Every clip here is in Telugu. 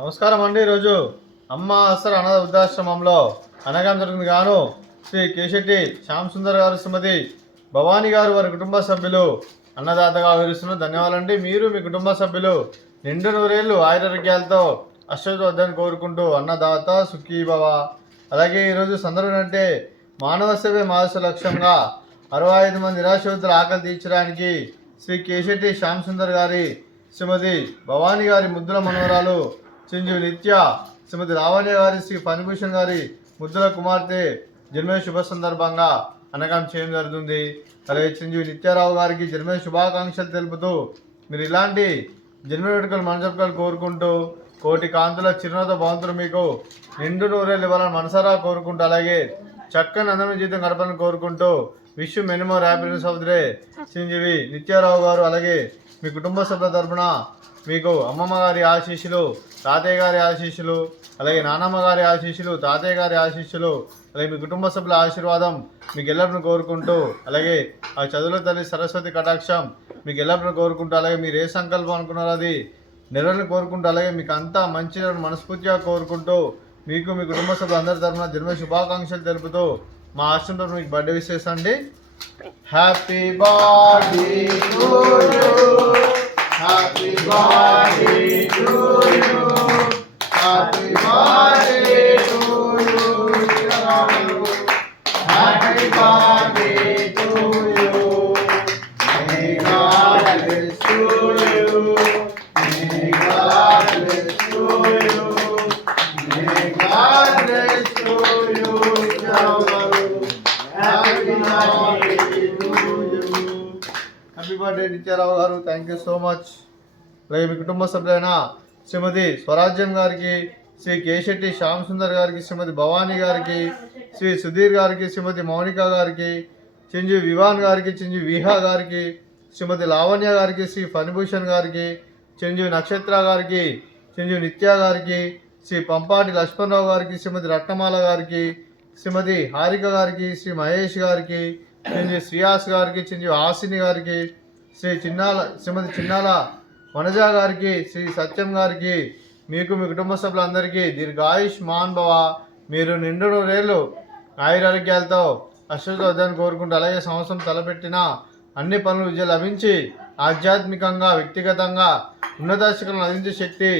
నమస్కారం అండి. ఈరోజు అమ్మ అసలు అనాథ వృద్ధాశ్రమంలో అనగాం జరిగింది గాను శ్రీ కేశెట్టి శ్యామ్ సుందర్ గారు, శ్రీమతి భవానీ గారు, వారి కుటుంబ సభ్యులు అన్నదాతగా వివరిస్తున్నారు. ధన్యవాదాలండి. మీరు మీ కుటుంబ సభ్యులు నిండు నూరేళ్లు ఆయురారోగ్యాలతో వద్దని కోరుకుంటూ అన్నదాత సుఖీభవ. అలాగే ఈరోజు సందర్భం అంటే మానవ సేవే మానవ లక్ష్యంగా 65 మంది నిరాశ్రితుల ఆకలి తీర్చడానికి శ్రీ కేశెట్టి శ్యామ్ సుందర్ గారి, శ్రీమతి భవానీ గారి ముద్దుల మనవరాలు చిరంజీవి నిత్య, శ్రీమతి లావణ్య గారి, శ్రీ ఫణిభూషణ్ గారి ముద్దుల కుమార్తె జన్మే శుభ సందర్భంగా అనగాం చేయడం జరుగుతుంది. అలాగే చిరంజీవి నిత్యారావు గారికి జన్మే శుభాకాంక్షలు తెలుపుతూ మీరు ఇలాంటి జన్మ వేడుకలు మనసొప్పులు కోరుకుంటూ కోటి కాంతుల చిరునవ్వుతో భవంతులు మీకు నిండు నూరేళ్ళు ఇవ్వాలని మనసారా కోరుకుంటూ, అలాగే చక్కని అందమైన జీవితం గడపాలని కోరుకుంటూ wish many more happiness of the day చిరంజీవి నిత్యారావు గారు. అలాగే మీ కుటుంబ సభ్యుల తరఫున మీకు అమ్మమ్మ గారి ఆశీస్సులు, తాతయ్య గారి ఆశీస్సులు, అలాగే నానమ్మ గారి ఆశీస్సులు, తాతయ్య గారి ఆశీస్సులు, అలాగే మీ కుటుంబ సభ్యుల ఆశీర్వాదం మీకు ఎల్లప్పుడూ కోరుకుంటూ, అలాగే ఆ చదువుల తల్లి సరస్వతి కటాక్షం మీకు ఎల్లప్పుడూ కోరుకుంటూ, అలాగే మీరు ఏ సంకల్పం అనుకున్నారో అది నెరవేర్ని కోరుకుంటూ, అలాగే మీకు అంతా మంచి మనస్ఫూర్తిగా కోరుకుంటూ మీకు మీ కుటుంబ సభ్యులు అందరి తరఫున జన్మ శుభాకాంక్షలు తెలుపుతూ మా ఆశ్రమంలో మీకు బర్త్డే విషెస్ అండి. Happy birthday to you, happy birthday to you, happy birthday to you, happy birthday to you, may God bless you, may God bless you, may God bless you. Happy birthday Nithya Rao గారు, థ్యాంక్ యూ సో మచ్. అలాగే మీ కుటుంబ సభ్యులైన శ్రీమతి స్వరాజ్యం గారికి, శ్రీ కేశెట్టి శ్యామ్ సుందర్ గారికి, శ్రీమతి భవానీ గారికి, శ్రీ సుధీర్ గారికి, శ్రీమతి మౌనిక గారికి, చిరంజీవి వివాన్ గారికి, చిరంజీవి విహా గారికి, శ్రీమతి లావణ్య గారికి, శ్రీ ఫణిభూషణ్ గారికి, చిరంజీవి నక్షత్ర గారికి, చిరంజీవి నిత్య గారికి, శ్రీ పంపాటి లక్ష్మణరావు గారికి, శ్రీమతి రత్నమాల గారికి, శ్రీమతి హారిక గారికి, శ్రీ మహేష్ గారికి, చిరంజీవి శ్రీయాస్ గారికి, చిరంజీవి హాసిని గారికి, శ్రీమతి చిన్నాల వనజ గారికి, శ్రీ సత్యం గారికి, మీకు మీ కుటుంబ సభ్యులందరికీ దీర్ఘాయుష్ మాన్ భవ, మీరు నిండు నూరేళ్ళు ఆయురారోగ్యాలతో వద్దని కోరుకుంటూ, అలాగే సంవత్సరం తలపెట్టిన అన్ని పనులు విజయం లభించి ఆధ్యాత్మికంగా వ్యక్తిగతంగా ఉన్నతాశిఖరం అందించే శక్తి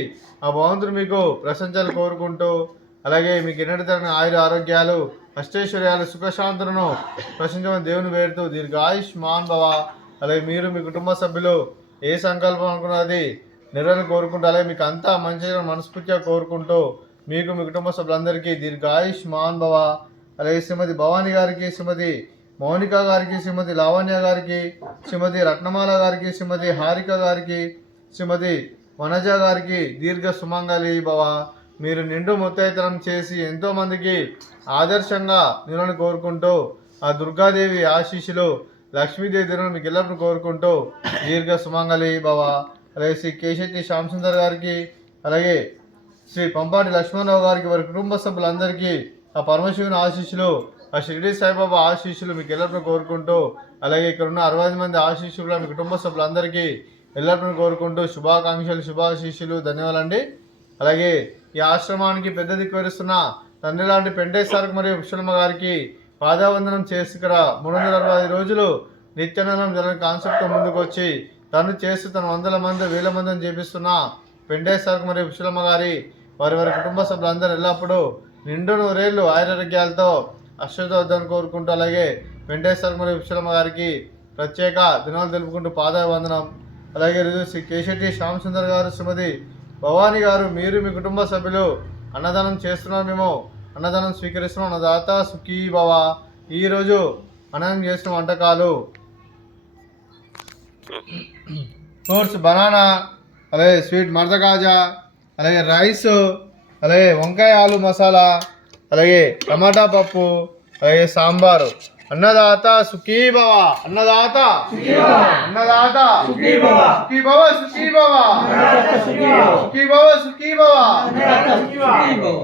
ఆ భగవంతుడు మీకు ప్రశంసలు కోరుకుంటూ, అలాగే మీకు ఎన్నటి తగిన ఆరోగ్యాలు, అష్టైశ్వర్యాలు, సుఖశాంతులను ప్రశంసమని దేవుని వేడుతూ దీర్ఘాయుష్ మాన్ భవ. అలాగే మీరు మీ కుటుంబ సభ్యులు ఏ సంకల్పం అనుకున్నది నెరవేర్ని కోరుకుంటూ, అలాగే మీకు అంతా మంచిగా మనస్ఫూర్తిగా కోరుకుంటూ మీకు మీ కుటుంబ సభ్యులందరికీ దీర్ఘాయుష్ మాన్ భవ. అలాగే శ్రీమతి భవానీ గారికి, శ్రీమతి మౌనిక గారికి, శ్రీమతి లావణ్య గారికి, శ్రీమతి రత్నమాల గారికి, శ్రీమతి హారిక గారికి, శ్రీమతి వనజ గారికి దీర్ఘ సుమంగళి భవ. మీరు నిండు ముత్తైతనం చేసి ఎంతోమందికి ఆదర్శంగా నిలను కోరుకుంటూ ఆ దుర్గాదేవి ఆశీస్సులు, లక్ష్మీదేవి దినం మీకు ఎల్లప్పుడూ కోరుకుంటూ దీర్ఘ సుమంగళి భవ. అలాగే శ్రీ కేశెట్టి శ్యామ్ సుందర్ గారికి, అలాగే శ్రీ పంపాటి లక్ష్మణరావు గారికి, వారి కుటుంబ సభ్యులందరికీ ఆ పరమశివుని ఆశీస్సులు, ఆ షిరిడి సాయిబాబా ఆశీస్సులు మీకు ఎల్లప్పుడూ కోరుకుంటూ, అలాగే ఇక్కడ ఉన్న 65 మంది ఆశీస్సులు మీ కుటుంబ సభ్యులందరికీ ఎల్లప్పుడూ కోరుకుంటూ శుభాకాంక్షలు, శుభాశీస్సులు, ధన్యవాదాలండి. అలాగే ఈ ఆశ్రమానికి పెద్ద దిక్కు వరుస్తున్న తండ్రి లాంటి పెంటేశ్వరకు మరియు విశ్వమ్మ గారికి పాదావందనం చేసి ఇక్కడ 365 రోజులు నిత్యానందం జరగని కాన్సెప్ట్తో ముందుకు వచ్చి తను చేస్తూ తన 100 మంది 1000 మందిని చేపిస్తున్న పెంటేశ్వరకు మరియు విశ్వమ్మ గారి, వారి వారి కుటుంబ సభ్యులందరూ ఎల్లప్పుడూ నిండు నూరేళ్లు ఆయురారోగ్యాలతో వద్దని కోరుకుంటూ, అలాగే వెంకటేశ్వర మరియు విశ్వమ్మ గారికి ప్రత్యేక దినాలు తెలుపుకుంటూ పాదావందనం. అలాగే శ్రీ కేశెట్టి శ్యామ్ సుందర్ గారు, శ్రీమతి భవానీ గారు, మీరు మీ కుటుంబ సభ్యులు అన్నదానం చేస్తున్నారు, మేము అన్నదానం స్వీకరిస్తున్నాం. అన్నదాత సుఖీ భవ. ఈరోజు అన్నం చేసిన వంటకాలు ఫ్రూట్స్ బనానా, అలాగే స్వీట్ మర్దకాజా, అలాగే రైస్, అలాగే వంకాయ ఆలు మసాలా, అలాగే టమాటా పప్పు, అలాగే సాంబారు. అన్నదాత సుఖీ భవ, అన్నదాత అన్నదాత సుఖీ భవ, సుఖీ భవ, సుఖీ భవ, సుఖీ భవ, సుఖీ భవ.